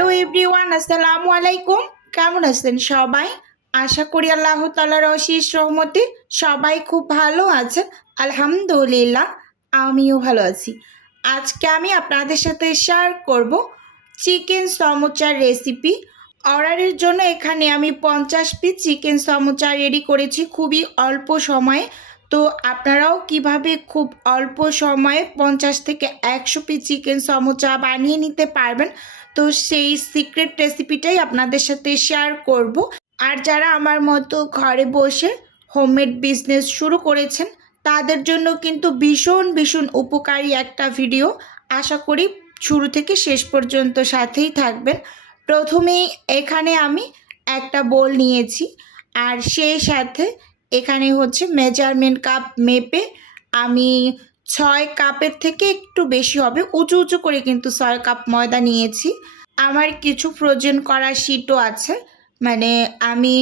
Hello everyone, আসসালামু আলাইকুম। কেমন আছেন সবাই? আশা করি আল্লাহ তাআলার অশেষ রহমতে সবাই খুব ভালো আছেন। আলহামদুলিল্লাহ, আমিও ভালো আছি। আজকে আমি আপনাদের সাথে শেয়ার করব চিকেন সমোচার রেসিপি। অর্ডারের জন্য এখানে আমি 50 পিস চিকেন সমোচা রেডি করেছি খুবই অল্প সময়ে। তো আপনারাও কিভাবে খুব অল্প সময়ে 50 থেকে 100 পিস চিকেন সমোচা বানিয়ে নিতে পারবেন, তো সেই সিক্রেট রেসিপিটাই আপনাদের সাথে শেয়ার করব। আর যারা আমার মতো ঘরে বসে হোমমেড বিজনেস শুরু করেছেন তাদের জন্য কিন্তু ভীষণ ভীষণ উপকারী একটা ভিডিও। আশা করি শুরু থেকে শেষ পর্যন্ত সাথেই থাকবেন। প্রথমেই এখানে আমি একটা বোল নিয়েছি, আর সেই সাথে এখানে হচ্ছে মেজারমেন্ট কাপ মেপে আমি 6 কাপের থেকে একটু বেশি হবে, উঁচু উঁচু করে কিন্তু 6 কাপ ময়দা নিয়েছি। আমার কিছু ফ্রোজেন করা শিটও আছে, মানে আমি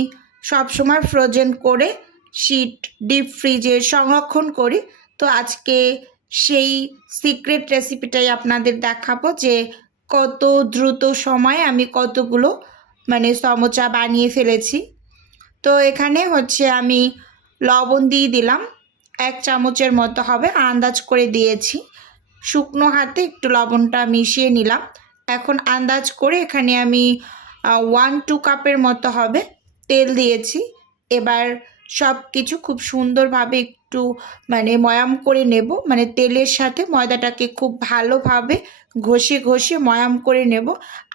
সবসময় ফ্রোজেন করে শিট ডিপ ফ্রিজে সংরক্ষণ করি। তো আজকে সেই সিক্রেট রেসিপিটাই আপনাদের দেখাবো যে কত দ্রুত সময়ে আমি কতগুলো মানে সমোচা বানিয়ে ফেলেছি। তো এখানে হচ্ছে আমি লবণ দিয়ে দিলাম, 1 চামচের মতো হবে, আন্দাজ করে দিয়েছি। শুকনো হাতে একটু লবণটা মিশিয়ে নিলাম। এখন আন্দাজ করে এখানে আমি 1-2 কাপের মতো হবে তেল দিয়েছি। এবার সব কিছু খুব সুন্দরভাবে একটু মানে ময়াম করে নেব, মানে তেলের সাথে ময়দাটাকে খুব ভালোভাবে ঘষে ঘষে ময়াম করে নেব।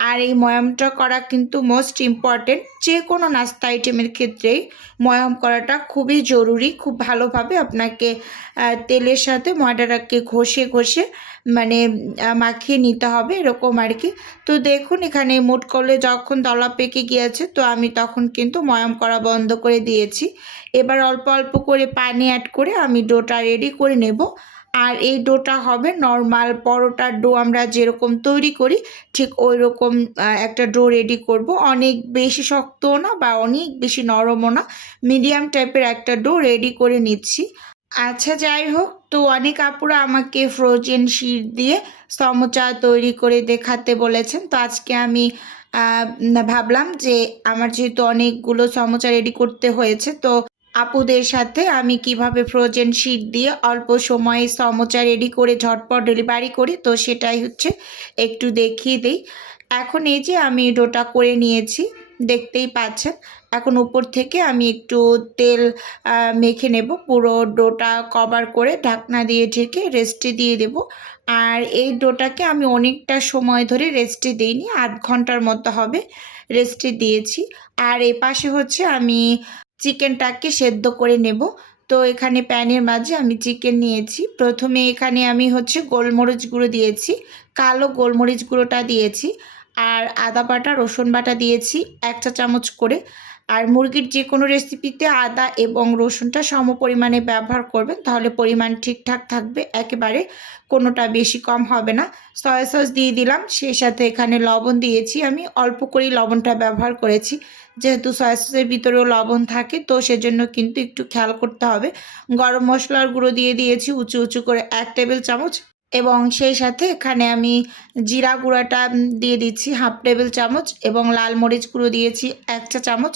আর এই ময়ামটা করা কিন্তু মোস্ট ইম্পর্টেন্ট, যে কোনো নাস্তা আইটেমের ক্ষেত্রেই ময়াম করাটা খুবই জরুরি। খুব ভালোভাবে আপনাকে তেলের সাথে ময়দাটাকে ঘষে ঘষে মানে মাখিয়ে নিতে হবে, এরকম আর কি। তো দেখুন এখানে মোট করলে যখন দলা পেকে গিয়েছে, তো আমি তখন কিন্তু ময়াম করা বন্ধ করে দিয়েছি। এবার অল্প অল্প করে পানি অ্যাড করে আমি ডোটা রেডি করে নেব। আর এই ডোটা হবে নর্মাল পরোটার ডো আমরা যেরকম তৈরি করি ঠিক ওই রকম একটা ডো রেডি করব। অনেক বেশি শক্তও না বা অনেক বেশি নরমও না, মিডিয়াম টাইপের একটা ডো রেডি করে নিচ্ছি। আচ্ছা যাই হোক, তো অনেক আপুরা আমাকে ফ্রোজেন শিট দিয়ে সমোচা তৈরি করে দেখাতে বলেছেন। তো আজকে আমি ভাবলাম যে আমার যেহেতু অনেকগুলো সমোচা রেডি করতে হয়েছে, তো আপুদের সাথে আমি কিভাবে ফ্রোজেন শিট দিয়ে অল্প সময়ে সমোচা রেডি করে ঝটপট ডেলিভারি করি, তো সেটাই হচ্ছে একটু দেখিয়ে দিই। এখন এই যে আমি ডোটা করে নিয়েছি, দেখতেই পাচ্ছেন। এখন উপর থেকে আমি একটু তেল মেখে নেব, পুরো ডোটা কভার করে ঢাকনা দিয়ে ঢেকে রেস্টে দিয়ে দেব। আর এই ডোটাকে আমি অনেকটা সময় ধরে রেস্টে দিইনি, 8 ঘন্টার মতো হবে রেস্টে দিয়েছি। আর এ পাশে হচ্ছে আমি চিকেনটাকে সেদ্ধ করে নেব। তো এখানে প্যানের মাঝে আমি চিকেন নিয়েছি। প্রথমে এখানে আমি হচ্ছে গোলমরিচ গুঁড়ো দিয়েছি, কালো গোলমরিচ গুঁড়োটা দিয়েছি, আর আদা বাটা রসুন বাটা দিয়েছি 1 চা চামচ করে। আর মুরগির যে কোনো রেসিপিতে আদা এবং রসুনটা সম পরিমাণে ব্যবহার করবেন, তাহলে পরিমাণ ঠিকঠাক থাকবে, একেবারে কোনোটা বেশি কম হবে না। সয়া সস দিয়ে দিলাম, সেই সাথে এখানে লবণ দিয়েছি, আমি অল্প করেই লবণটা ব্যবহার করেছি, যেহেতু সয়া সসের ভিতরেও লবণ থাকে, তো সেজন্য কিন্তু একটু খেয়াল করতে হবে। গরম মশলার গুঁড়ো দিয়ে দিয়েছি উঁচু উঁচু করে 1 টেবিল চামচ, এবং সেই সাথে এখানে আমি জিরা গুঁড়াটা দিয়ে দিচ্ছি 1/2 টেবিল চামচ, এবং লাল মরিচ গুঁড়ো দিয়েছি 1 চা চামচ।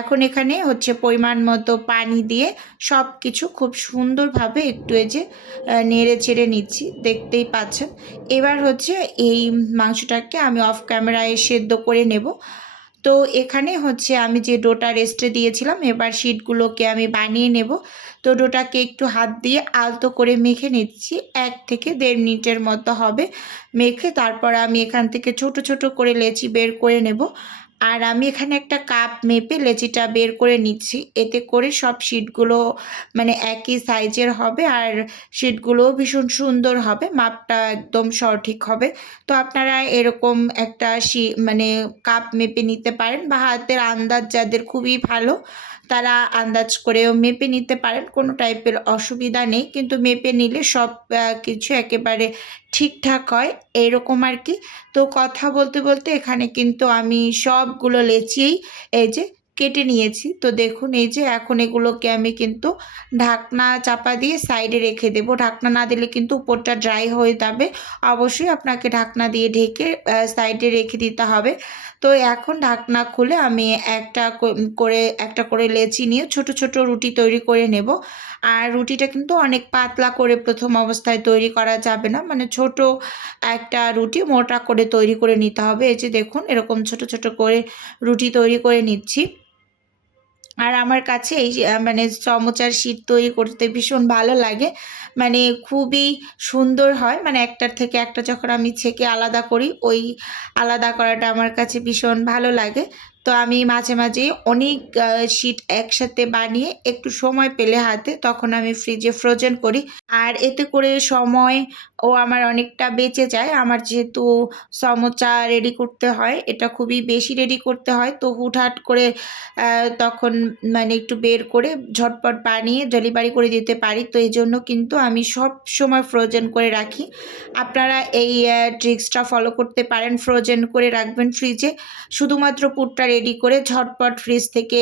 এখন এখানে হচ্ছে পরিমাণ মতো পানি দিয়ে সব কিছু খুব সুন্দরভাবে একটু এই যে নেড়ে চেড়ে নিচ্ছি, দেখতেই পাচ্ছেন। এবার হচ্ছে এই মাংসটাকে আমি অফ ক্যামেরায় সেদ্ধ করে নেব। তো এখানে হচ্ছে আমি যে ডোটা রেস্টে দিয়েছিলাম, এবার শিটগুলোকে আমি বানিয়ে নেব। তো ডোটাকে একটু হাত দিয়ে আলতো করে মেখে নিচ্ছি, 1 থেকে 1.5 মিনিটের মতো হবে মেখে। তারপর আমি এখান থেকে ছোট ছোট করে লেচি বের করে নেব। আর আমি এখানে একটা কাপ মেপে লেচিটা বের করে নিচ্ছি, এতে করে সব শিটগুলো মানে একই সাইজের হবে, আর শিটগুলোও ভীষণ সুন্দর হবে, মাপটা একদম সঠিক হবে। তো আপনারা এরকম একটা মানে কাপ মেপে নিতে পারেন, বা হাতের আন্দাজ যাদের খুবই ভালো তারা আন্দাজ করেও মেপে নিতে পারেন, কোনো টাইপের অসুবিধা নেই। কিন্তু মেপে নিলে সব কিছু একেবারে ঠিকঠাক হয়, এরকম আর কি। তো কথা বলতে বলতে এখানে কিন্তু আমি সবগুলো লেচিয়েই এই যে কেটে নিয়েছি। তো দেখুন এই যে এখন এগুলোকে আমি কিন্তু ঢাকনা চাপা দিয়ে সাইডে রেখে দেব। ঢাকনা না দিলে কিন্তু উপরটা ড্রাই হয়ে যাবে। অবশ্যই আপনাকে ঢাকনা দিয়ে ঢেকে সাইডে রেখে দিতে হবে। তো এখন ঢাকনা খুলে আমি একটা করে লেচি নিয়ে ছোট ছোট রুটি তৈরি করে নেব। আর রুটিটা কিন্তু অনেক পাতলা করে প্রথম অবস্থায় তৈরি করা যাবে না, মানে ছোট একটা রুটি মোটা করে তৈরি করে নিতে হবে। এই যে দেখুন এরকম ছোট ছোট করে রুটি তৈরি করে নিচ্ছি। আর আমার কাছে এই মানে সমোচার শীট তৈরি করতে ভীষণ ভালো লাগে, মানে খুবই সুন্দর হয়। মানে একটার থেকে একটা যখন আমি ছেঁকে আলাদা করি, ওই আলাদা করাটা আমার কাছে ভীষণ ভালো লাগে। তো আমি মাঝে মাঝে অনেক শীট একসাথে বানিয়ে একটু সময় পেলে হাতে, তখন আমি ফ্রিজে ফ্রোজেন করি। আর এতে করে সময় আমার অনেকটা বেঁচে যায়। আমার যেহেতু সমোচা রেডি করতে হয়, এটা খুবই বেশি রেডি করতে হয়, তো হুটহাট করে তখন মানে একটু বের করে ঝটপট বানিয়ে ডেলিভারি করে দিতে পারি। তো এই জন্য কিন্তু আমি সব সময় ফ্রোজেন করে রাখি। আপনারা এই ট্রিক্সটা ফলো করতে পারেন, ফ্রোজেন করে রাখবেন ফ্রিজে। শুধুমাত্র পুরটা রেডি করে ঝটপট ফ্রিজ থেকে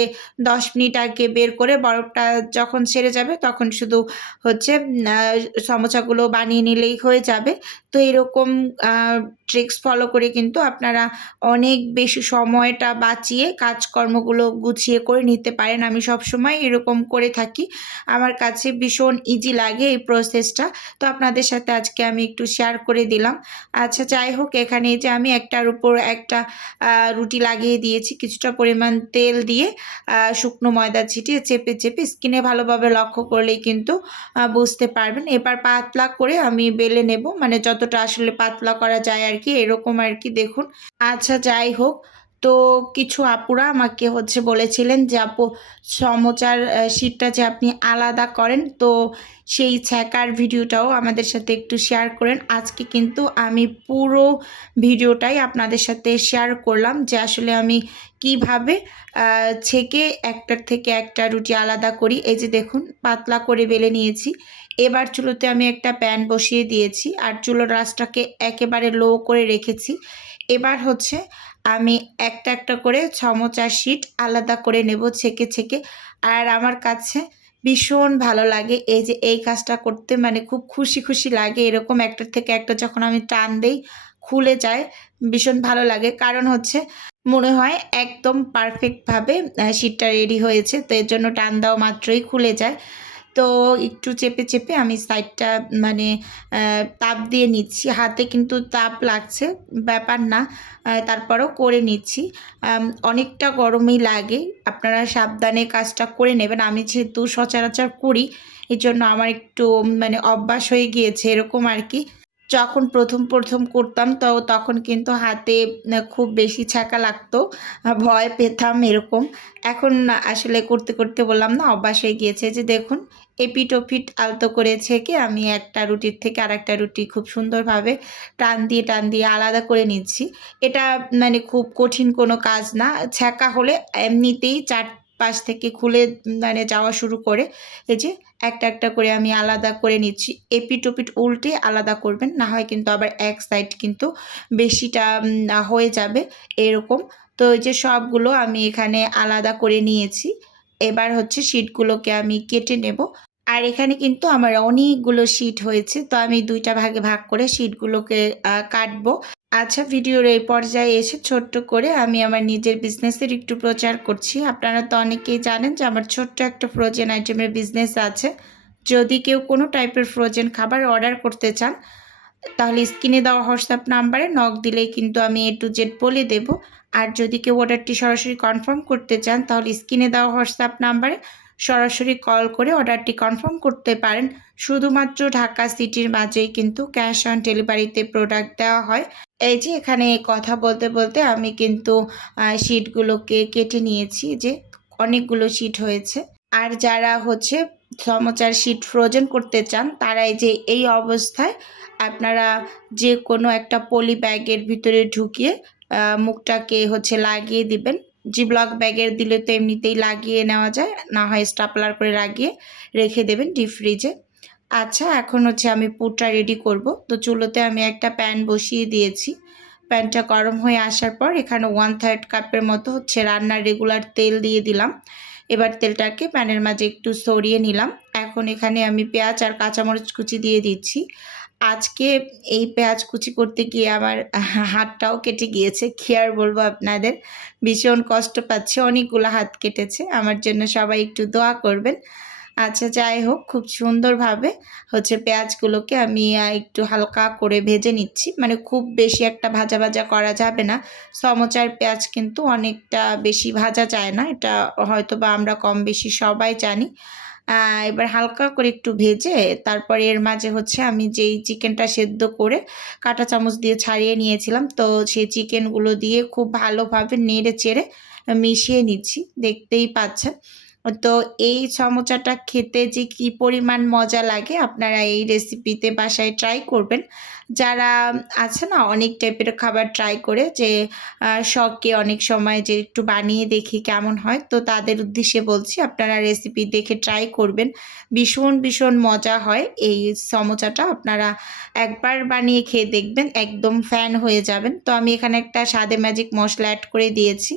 10 মিনিট আগে বের করে বরফটা যখন সেরে যাবে তখন শুধু হচ্ছে সমোসাগুলো বানিয়ে নিলেই হয়ে যাবে। তো এরকম ট্রিক্স ফলো করে কিন্তু আপনারা অনেক বেশি সময়টা বাঁচিয়ে কাজকর্মগুলো গুছিয়ে করে নিতে পারেন। আমি সবসময় এরকম করে থাকি, আমার কাছে ভীষণ ইজি লাগে এই প্রসেসটা। তো আপনাদের সাথে আজকে আমি একটু শেয়ার করে দিলাম। আচ্ছা যাই হোক, এখানে এই যে আমি একটার উপর একটা রুটি লাগিয়ে দিয়েছি, কিছুটা পরিমাণ তেল দিয়ে শুকনো ময়দা ছিটিয়ে চেপে চেপে স্কিনে ভালোভাবে লক্ষ্য করলেই কিন্তু বুঝতে পারবেন। এবার পাতলা করে আমি বেলে নেব, মানে যতটা আসলে পাতলা করা যায় আর কি, এরকম আর কি দেখুন। আচ্ছা যাই হোক, তো কিছু আপুরা আমাকে হচ্ছে বলেছিলেন যে আপু সমোচার শীটটা যে আপনি আলাদা করেন, তো সেই ছ্যাঁকার ভিডিওটাও আমাদের সাথে একটু শেয়ার করেন। আজকে কিন্তু আমি পুরো ভিডিওটাই আপনাদের সাথে শেয়ার করলাম যে আসলে আমি কিভাবে ছেঁকে একটার থেকে একটা রুটি আলাদা করি। এই যে দেখুন পাতলা করে বেলে নিয়েছি। এবার চুলোতে আমি একটা প্যান বসিয়ে দিয়েছি আর চুলোর আঁচটাকে একেবারে লো করে রেখেছি। এবার হচ্ছে আমি একটা একটা করে সমোচার শীট আলাদা করে নেব ছেঁকে ছেঁকে। আর আমার কাছে ভীষণ ভালো লাগে এই যে এই কাজটা করতে, মানে খুব খুশি খুশি লাগে। এরকম একটার থেকে একটা যখন আমি টান দেই খুলে যায়, ভীষণ ভালো লাগে। কারণ হচ্ছে মনে হয় একদম পারফেক্টভাবে শীটটা রেডি হয়েছে, তো এর জন্য টান দেওয়া মাত্রই খুলে যায়। তো একটু চেপে চেপে আমি সাইডটা মানে তাপ দিয়ে নিচ্ছি, হাতে কিন্তু তাপ লাগছে, ব্যাপার না, তারপরেও করে নিচ্ছি। অনেকটা গরমই লাগে, আপনারা সাবধানে কাজটা করে নেবেন। আমি যেহেতু সচরাচর করি, এই জন্য আমার একটু মানে অভ্যাস হয়ে গিয়েছে এরকম আর কি। যখন প্রথম করতাম তো তখন কিন্তু হাতে খুব বেশি ছ্যাঁকা লাগতো, ভয় পেতাম এরকম। এখন আসলে করতে করতে বললাম না, অভ্যাস হয়ে গিয়েছে। যে দেখুন এপিট ওপিট আলতো করে ছেঁকে আমি একটা রুটির থেকে আরেকটা রুটি খুব সুন্দরভাবে টান দিয়ে আলাদা করে নিচ্ছি। এটা মানে খুব কঠিন কোনো কাজ না, ছ্যাঁকা হলে এমনিতেই চারপাশ থেকে খুলে মানে যাওয়া শুরু করে। এই যে একটা একটা করে আমি আলাদা করে নিচ্ছি। এপিট ওপিট উল্টে আলাদা করবেন, না হয় কিন্তু আবার এক সাইড কিন্তু বেশিটা হয়ে যাবে এরকম। তো এই যে সবগুলো আমি এখানে আলাদা করে নিয়েছি। এবার হচ্ছে শীটগুলোকে আমি কেটে নেব। আর এখানে কিন্তু আমার অনেকগুলো শীট হয়েছে, তো আমি 2টা ভাগে ভাগ করে শীটগুলোকে কাটবো। আচ্ছা ভিডিওর এই পর্যায়ে এসে ছোট্ট করে আমি আমার নিজের বিজনেসের একটু প্রচার করছি। আপনারা তো অনেকেই জানেন যে আমার ছোট্ট একটা ফ্রোজেন আইটেমের বিজনেস আছে। যদি কেউ কোনো টাইপের ফ্রোজেন খাবার অর্ডার করতে চান, তাহলে স্ক্রিনে দেওয়া হোয়াটসঅ্যাপ নাম্বারে নক দিলেই কিন্তু আমি A to Z বলে দেব। আর যদি কেউ অর্ডারটি সরাসরি কনফার্ম করতে চান, তাহলে স্ক্রিনে দেওয়া হোয়াটসঅ্যাপ নাম্বারে সরাসরি কল করে অর্ডারটি কনফার্ম করতে পারেন। শুধুমাত্র ঢাকা সিটির মাঝেই কিন্তু ক্যাশ অন ডেলিভারিতে প্রোডাক্ট দেওয়া হয়। এই যে এখানে কথা বলতে বলতে আমি কিন্তু শীটগুলোকে কেটে নিয়েছি, যে অনেকগুলো শীট হয়েছে। আর যারা হচ্ছে সমোচার শীট ফ্রোজেন করতে চান, তারা এই যে এই অবস্থায় আপনারা যে কোনো একটা পলি ব্যাগের ভিতরে ঢুকিয়ে মুখটাকে হচ্ছে লাগিয়ে দিবেন। জিপ্লক ব্যাগের দিলে তো এমনিতেই লাগিয়ে নেওয়া যায়, না হয় স্টাপলার করে লাগিয়ে রেখে দেবেন ডিপ ফ্রিজে। আচ্ছা এখন হচ্ছে আমি পুরটা রেডি করব। তো চুলোতে আমি একটা প্যান বসিয়ে দিয়েছি। প্যানটা গরম হয়ে আসার পর এখানে 1/3 কাপের মতো হচ্ছে রান্নার রেগুলার তেল দিয়ে দিলাম। এবার তেলটাকে প্যানের মাঝে একটু সরিয়ে নিলাম। এখন এখানে আমি পেঁয়াজ আর কাঁচামরিচ কুচি দিয়ে দিচ্ছি। আজকে এই পেঁয়াজ কুচি করতে গিয়ে আমার হাতটাও কেটে গিয়েছে। কী আর বলবো আপনাদের, ভীষণ কষ্ট পাচ্ছি, অনেকগুলো হাত কেটেছে। আমার জন্য সবাই একটু দোয়া করবেন। আচ্ছা, যাই হোক, খুব সুন্দরভাবে হচ্ছে পেঁয়াজগুলোকে আমি একটু হালকা করে ভেজে নিচ্ছি। মানে খুব বেশি একটা ভাজা ভাজা করা যাবে না। সমোচার পেঁয়াজ কিন্তু অনেকটা বেশি ভাজা যায় না, এটা হয়তো বা আমরা কম বেশি সবাই জানি। এবার হালকা করে একটু ভেজে তারপরে এর মাঝে হচ্ছে আমি যেই চিকেনটা সেদ্ধ করে কাঁটা চামচ দিয়ে ছাড়িয়ে নিয়েছিলাম, তো সেই চিকেনগুলো দিয়ে খুব ভালোভাবে নেড়ে চেড়ে মিশিয়ে নিচ্ছি, দেখতেই পাচ্ছেন। তো এই সমোচাটা খেতে যে কী পরিমাণ মজা লাগে, আপনারা এই রেসিপিতে বাসায় ট্রাই করবেন। যারা আছে না অনেক টাইপের খাবার ট্রাই করে, যে শখে অনেক সময় যে একটু বানিয়ে দেখি কেমন হয়, তো তাদের উদ্দেশ্যে বলছি আপনারা রেসিপি দেখে ট্রাই করবেন। ভীষণ ভীষণ মজা হয় এই সমোচাটা, আপনারা একবার বানিয়ে খেয়ে দেখবেন, একদম ফ্যান হয়ে যাবেন। তো আমি এখানে একটা স্বাদে ম্যাজিক মশলা অ্যাড করে দিয়েছি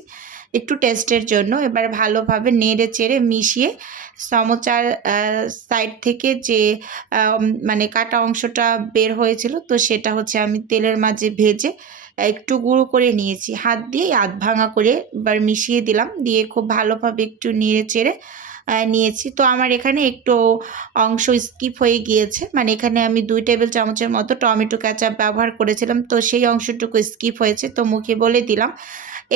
একটু টেস্টের জন্য। এবার ভালোভাবে নেড়ে চেড়ে মিশিয়ে সমোচার সাইড থেকে যে মানে কাটা অংশটা বের হয়েছিল, তো সেটা হচ্ছে আমি তেলের মাঝে ভেজে একটু গুঁড়ো করে নিয়েছি, হাত দিয়ে আধ ভাঙা করে এবার মিশিয়ে দিলাম, দিয়ে খুব ভালোভাবে একটু নেড়ে চেড়ে নিয়েছি। তো আমার এখানে একটু অংশ স্কিপ হয়ে গিয়েছে, মানে এখানে আমি 2 টেবিল চামচের মতো টমেটো কেচাপ ব্যবহার করেছিলাম, তো সেই অংশটুকু স্কিপ হয়েছে, তো মুখে বলে দিলাম।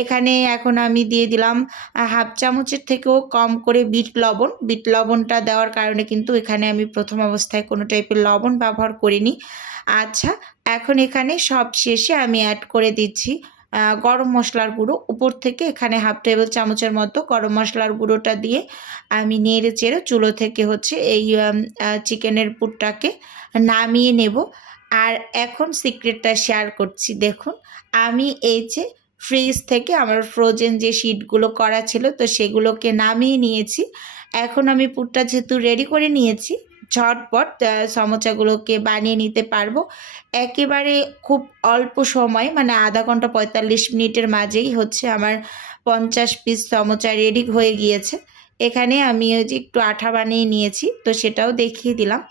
এখানে এখন আমি দিয়ে দিলাম হাফ চামচের থেকেও কম করে বিট লবণ। বিট লবণটা দেওয়ার কারণে কিন্তু এখানে আমি প্রথম অবস্থায় কোনো টাইপের লবণ ব্যবহার করিনি। আচ্ছা, এখন এখানে সব শেষে আমি অ্যাড করে দিচ্ছি গরম মশলার গুঁড়ো উপর থেকে। এখানে হাফ টেবিল চামচের মতো গরম মশলার গুঁড়োটা দিয়ে আমি নেড়ে চেড়ে চুলো থেকে হচ্ছে এই চিকেনের পুরটাকে নামিয়ে নেব। আর এখন সিক্রেটটা শেয়ার করছি, দেখুন আমি এই যে ফ্রিজ থেকে আমার ফ্রোজেন যে শিটগুলো করা ছিল, তো সেগুলোকে নামিয়ে নিয়েছি। এখন আমি পুরটা যেহেতু রেডি করে নিয়েছি, ঝটপট সমোচাগুলোকে বানিয়ে নিতে পারবো একেবারে খুব অল্প সময়, মানে আধা ঘন্টা 45 মিনিটের মাঝেই হচ্ছে আমার 50 পিস সমোচা রেডি হয়ে গিয়েছে। এখানে আমি ওই যে একটু আঠা বানিয়ে নিয়েছি, তো সেটাও দেখিয়ে দিলাম।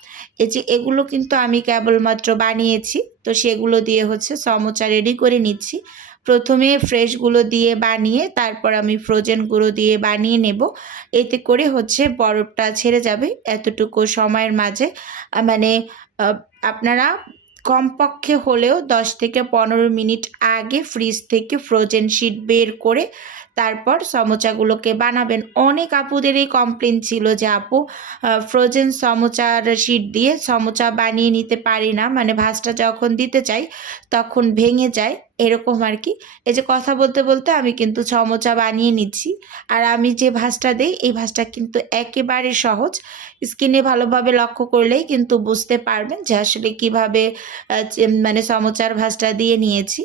এই যে এগুলো কিন্তু আমি কেবলমাত্র বানিয়েছি, তো সেগুলো দিয়ে হচ্ছে সমোচা রেডি করে নিচ্ছি। প্রথমে ফ্রেশগুলো দিয়ে বানিয়ে তারপর আমি ফ্রোজেনগুলো দিয়ে বানিয়ে নেব, এতে করে হচ্ছে বরফটা ছেড়ে যাবে এতটুকু সময়ের মাঝে। মানে আপনারা কমপক্ষে হলেও 10 থেকে 15 মিনিট আগে ফ্রিজ থেকে ফ্রোজেন শিট বের করে তারপর সমোচাগুলোকে বানাবেন। অনেক আপুদের এই কমপ্লেন ছিল যে আপু ফ্রোজেন সমোচার শিট দিয়ে সমোচা বানিয়ে নিতে পারি না, মানে ভাঁজটা যখন দিতে চাই তখন ভেঙে যায়, এরকম আর কি। এই যে কথা বলতে বলতে আমি কিন্তু সমোচা বানিয়ে নিচ্ছি। আর আমি যে ভাঁজটা দিই এই ভাঁজটা কিন্তু একেবারে সহজ, স্কিনে ভালোভাবে লক্ষ্য করলেই কিন্তু বুঝতে পারবেন যে আসলে কীভাবে মানে সমোচার ভাঁজটা দিয়ে নিয়েছি।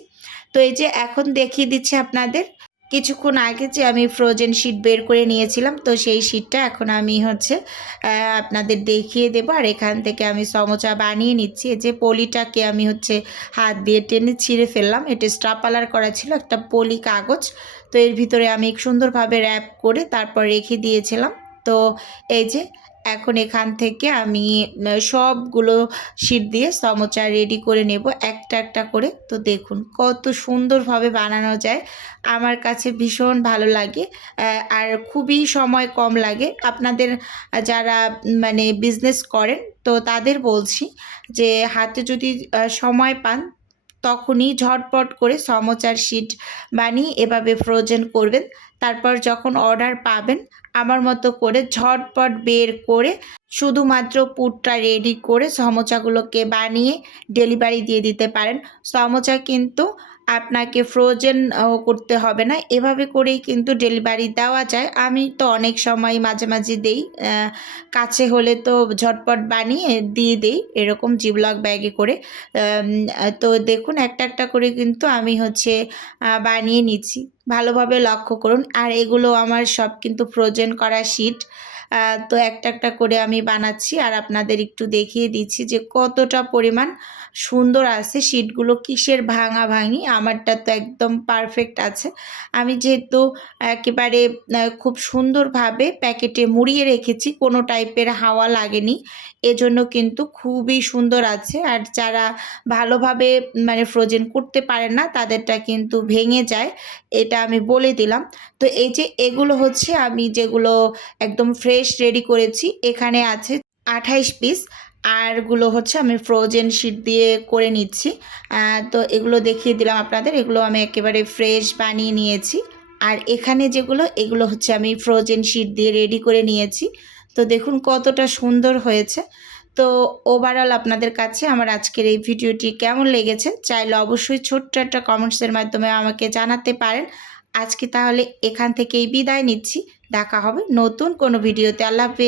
তো এই যে এখন দেখিয়ে দিচ্ছি আপনাদের, কিছুক্ষণ আগে যে আমি ফ্রোজেন শিট বের করে নিয়েছিলাম, তো সেই শিটটা এখন আমি হচ্ছে আপনাদের দেখিয়ে দেবো। আর এখান থেকে আমি সমোচা বানিয়ে নিচ্ছি। এই যে পলিটাকে আমি হচ্ছে হাত দিয়ে টেনে ছিঁড়ে ফেললাম, এটা স্ট্রাপালার করা ছিল একটা পলি কাগজ, তো এর ভিতরে আমি সুন্দরভাবে র্যাপ করে তারপর রেখে দিয়েছিলাম। তো এই যে এখন এখান থেকে আমি সবগুলো শিট দিয়ে সমোচা রেডি করে নেব একটা একটা করে। তো দেখুন কত সুন্দরভাবে বানানো যায়, আমার কাছে ভীষণ ভালো লাগে আর খুবই সময় কম লাগে। আপনাদের যারা মানে বিজনেস করেন, তো তাদের বলছি যে হাতে যদি সময় পান তখনই ঝটপট করে সমোচার শিট বানিয়ে এভাবে ফ্রোজেন করবেন। তারপর যখন অর্ডার পাবেন আমার মতো করে ঝটপট বের করে শুধুমাত্র পুরটা রেডি করে সমোচাগুলোকে বানিয়ে ডেলিভারি দিয়ে দিতে পারেন। সমোচা কিন্তু আপনাকে ফ্রোজেন করতে হবে না, এভাবে করেই কিন্তু ডেলিভারি দেওয়া যায়। আমি তো অনেক সময় মাঝে মাঝে দেই, কাছে হলে তো ঝটপট বানিয়ে দিয়ে দেই এরকম জিপলক ব্যাগে করে। তো দেখুন একটা একটা করে কিন্তু আমি হচ্ছে বানিয়ে নিচ্ছি, ভালোভাবে লক্ষ্য করুন। আর এগুলো আমার সব কিন্তু ফ্রোজেন করা শিট, তো একটা একটা করে আমি বানাচ্ছি আর আপনাদের একটু দেখিয়ে দিচ্ছি যে কতটা পরিমাণ সুন্দর আছে শীটগুলো, কিসের ভাঙাভাঙি। আমারটা তো একদম পারফেক্ট আছে। আমি যেহেতু একেবারে খুব সুন্দরভাবে প্যাকেটে মুড়িয়ে রেখেছি, কোনো টাইপের হাওয়া লাগেনি, এজন্য কিন্তু খুবই সুন্দর আছে। আর যারা ভালোভাবে মানে ফ্রোজেন করতে পারেন না তাদেরটা কিন্তু ভেঙে যায়, এটা আমি বলে দিলাম। তো এই যে এগুলো হচ্ছে আমি যেগুলো একদম ফ্রেশ রেডি করেছি, এখানে আছে 28 পিস। আরগুলো হচ্ছে আমি ফ্রোজেন শিট দিয়ে করে নিচ্ছি। তো এগুলো দেখিয়ে দিলাম আপনাদের, এগুলো আমি একেবারে ফ্রেশ বানিয়ে নিয়েছি। আর এখানে যেগুলো, এগুলো হচ্ছে আমি ফ্রোজেন শিট দিয়ে রেডি করে নিয়েছি। তো দেখুন কতটা সুন্দর হয়েছে। তো ওভারঅল আপনাদের কাছে আমার আজকের এই ভিডিওটি কেমন লেগেছে চাইলে অবশ্যই ছোট্ট একটা কমেন্টসের মাধ্যমে আমাকে জানাতে পারেন। আজকে তাহলে এখান থেকেই বিদায় নিচ্ছি, দেখা হবে নতুন কোনো ভিডিওতে। আল্লাহ হাফেজ।